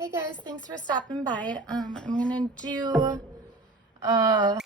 Hey guys, thanks for stopping by. I'm gonna do uh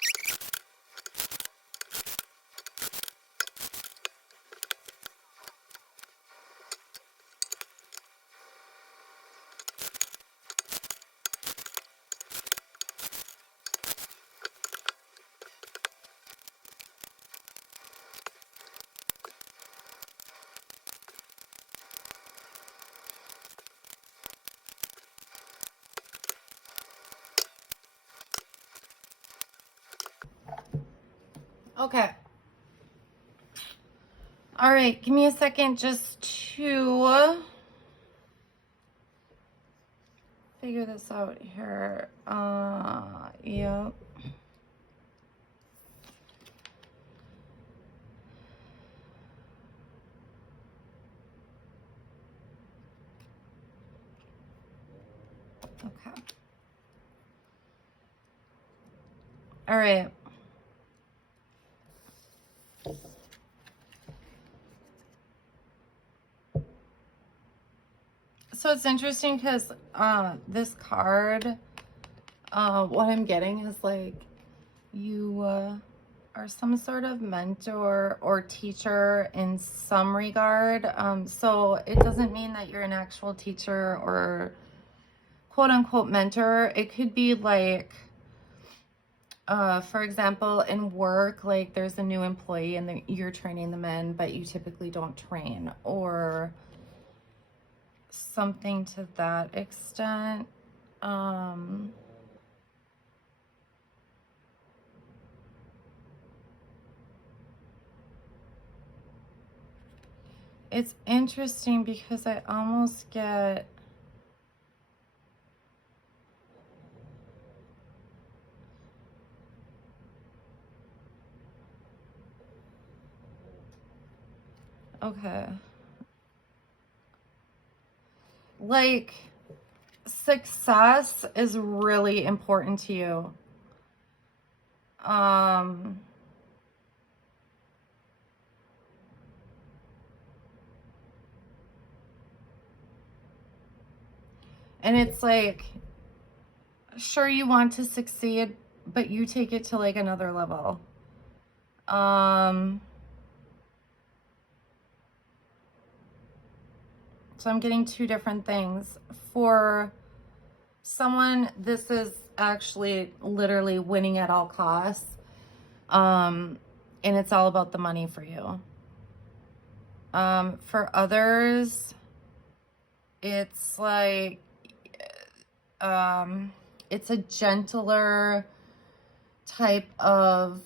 okay. All right, give me a second just to figure this out here. Yep. Okay. All right. So it's interesting because this card, what I'm getting is like you are some sort of mentor or teacher in some regard. So it doesn't mean that you're an actual teacher or quote unquote mentor. It could be like, for example, in work, like there's a new employee and you're training them in, but you typically don't train, or something to that extent. It's interesting because I almost get okay. Like success is really important to you. And it's like, sure, you want to succeed, but you take it to like another level. So I'm getting two different things. For someone, this is actually literally winning at all costs. And it's all about the money for you. For others, it's like, it's a gentler type of,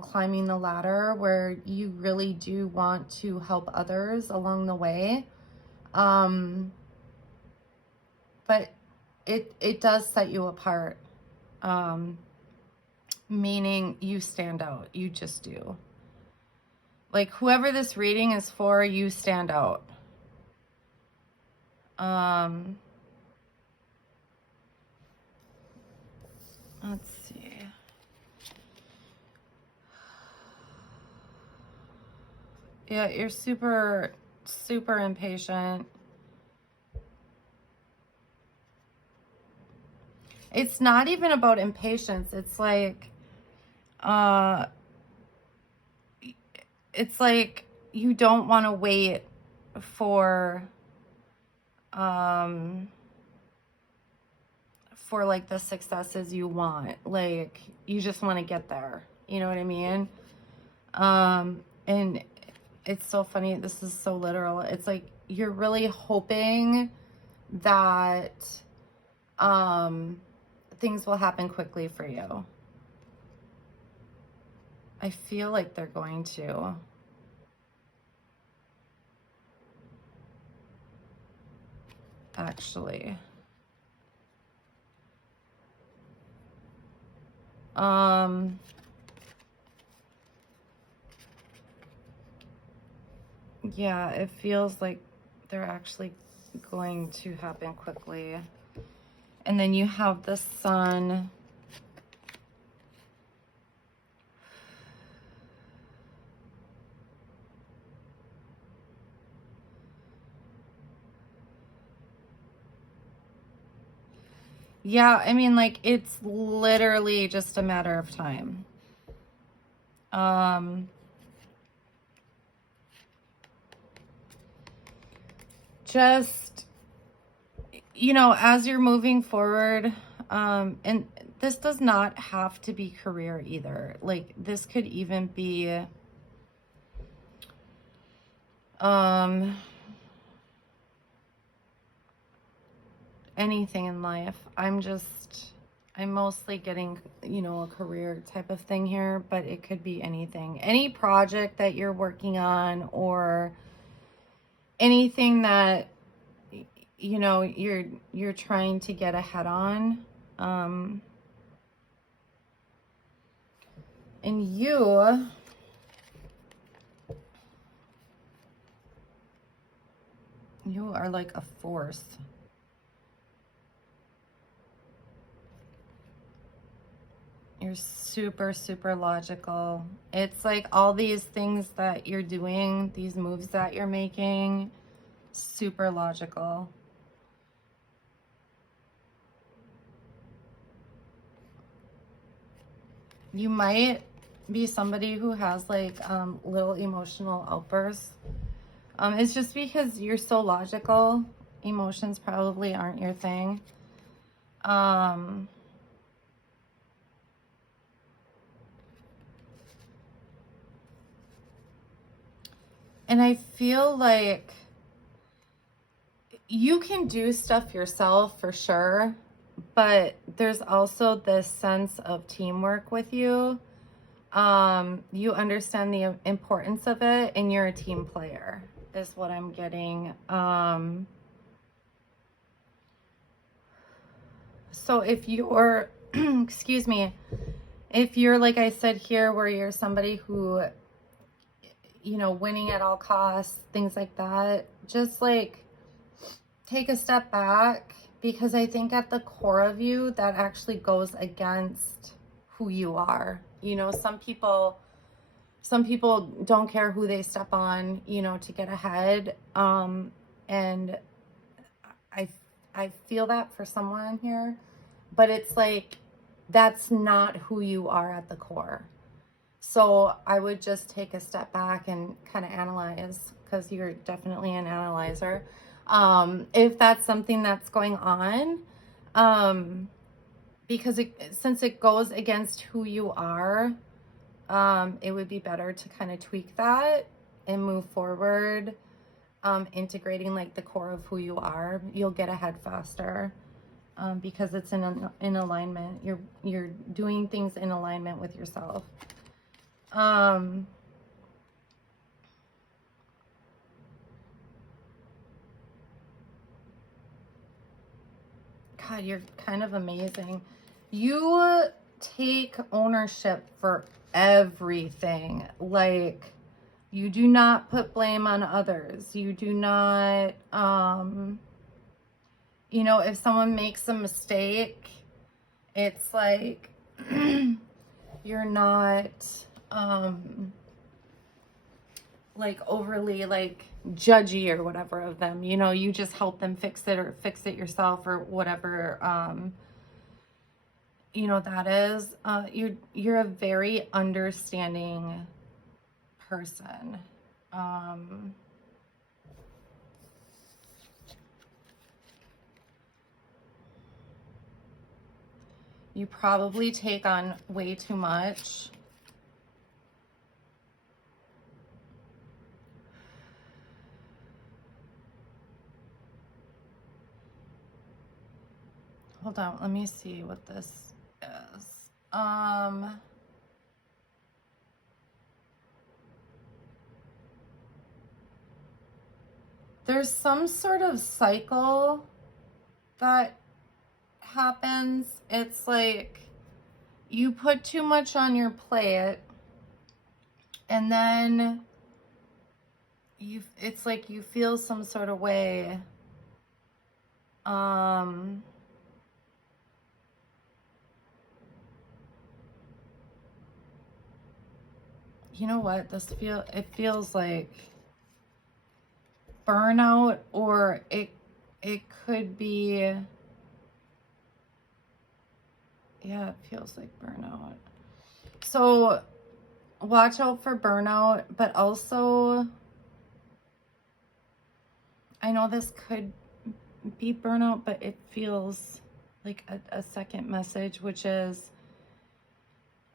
climbing the ladder where you really do want to help others along the way. But it does set you apart. Meaning you stand out. You just do. Like whoever this reading is for, you stand out. Let's see. Yeah, you're super, super impatient. It's not even about impatience. It's like, you don't want to wait for like the successes you want. Like you just want to get there. You know what I mean? And it's so funny. This is so literal. It's like you're really hoping that things will happen quickly for you. I feel like they're going to. Actually. Yeah, it feels like they're actually going to happen quickly. And then you have the sun. Yeah, I mean, like, it's literally just a matter of time. Just, you know, as you're moving forward, and this does not have to be career either. Like, this could even be, anything in life. I'm mostly getting, you know, a career type of thing here, but it could be anything. Any project that you're working on, or anything that, you know, you're trying to get ahead on. And you are like a force. You're super, super logical. It's like all these things that you're doing, these moves that you're making, super logical. You might be somebody who has like little emotional outbursts. It's just because you're so logical. Emotions probably aren't your thing. And I feel like you can do stuff yourself for sure, but there's also this sense of teamwork with you. You understand the importance of it, and you're a team player, is what I'm getting. So if you're, excuse me, if you're, like I said here, where you're somebody who, you know, winning at all costs, things like that, just like take a step back, because I think at the core of you, that actually goes against who you are. You know, some people don't care who they step on, you know, to get ahead. And I feel that for someone here, but it's like, that's not who you are at the core. So I would just take a step back and kind of analyze, because you're definitely an analyzer. If that's something that's going on, because since it goes against who you are, it would be better to kind of tweak that and move forward, integrating like the core of who you are. You'll get ahead faster, because it's in alignment. You're doing things in alignment with yourself. God, you're kind of amazing. You take ownership for everything. Like, you do not put blame on others. You do not, you know, if someone makes a mistake, it's like, you're not, like overly like judgy or whatever of them. You know, you just help them fix it, or fix it yourself, or whatever, you know, that is. You're a very understanding person. You probably take on way too much. Hold on, let me see what this is. There's some sort of cycle that happens. It's like you put too much on your plate, and then it's like you feel some sort of way. You know what? It feels like burnout, or it could be Yeah, it feels like burnout. So watch out for burnout, but also I know this could be burnout, but it feels like a second message, which is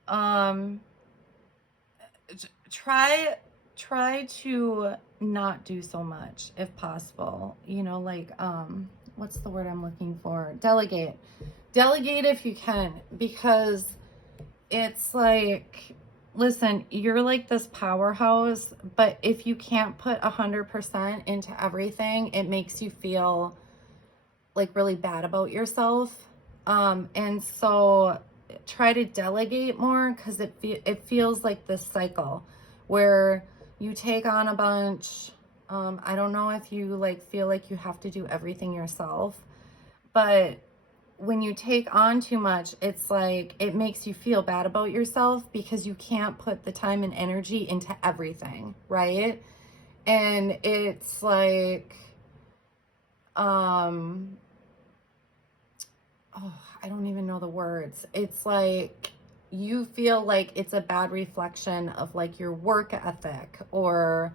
um try to not do so much if possible. You know, like what's the word I'm looking for? Delegate. Delegate if you can, because it's like, listen, you're like this powerhouse, but if you can't put 100% into everything, it makes you feel like really bad about yourself. And so try to delegate more, because it feels like this cycle where you take on a bunch. I don't know if you like feel like you have to do everything yourself, but when you take on too much, it's like it makes you feel bad about yourself because you can't put the time and energy into everything, right? And it's like oh, I don't even know the words. It's like you feel like it's a bad reflection of like your work ethic or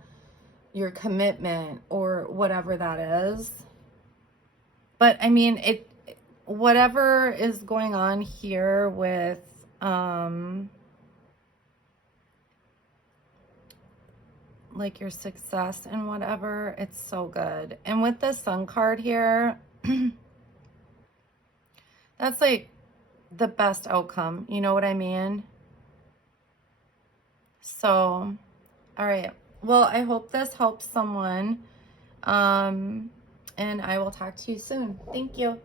your commitment or whatever that is. But I mean, whatever is going on here with like your success and whatever, it's so good. And with the Sun card here, that's like the best outcome. You know what I mean? So, all right. Well, I hope this helps someone. And I will talk to you soon. Thank you.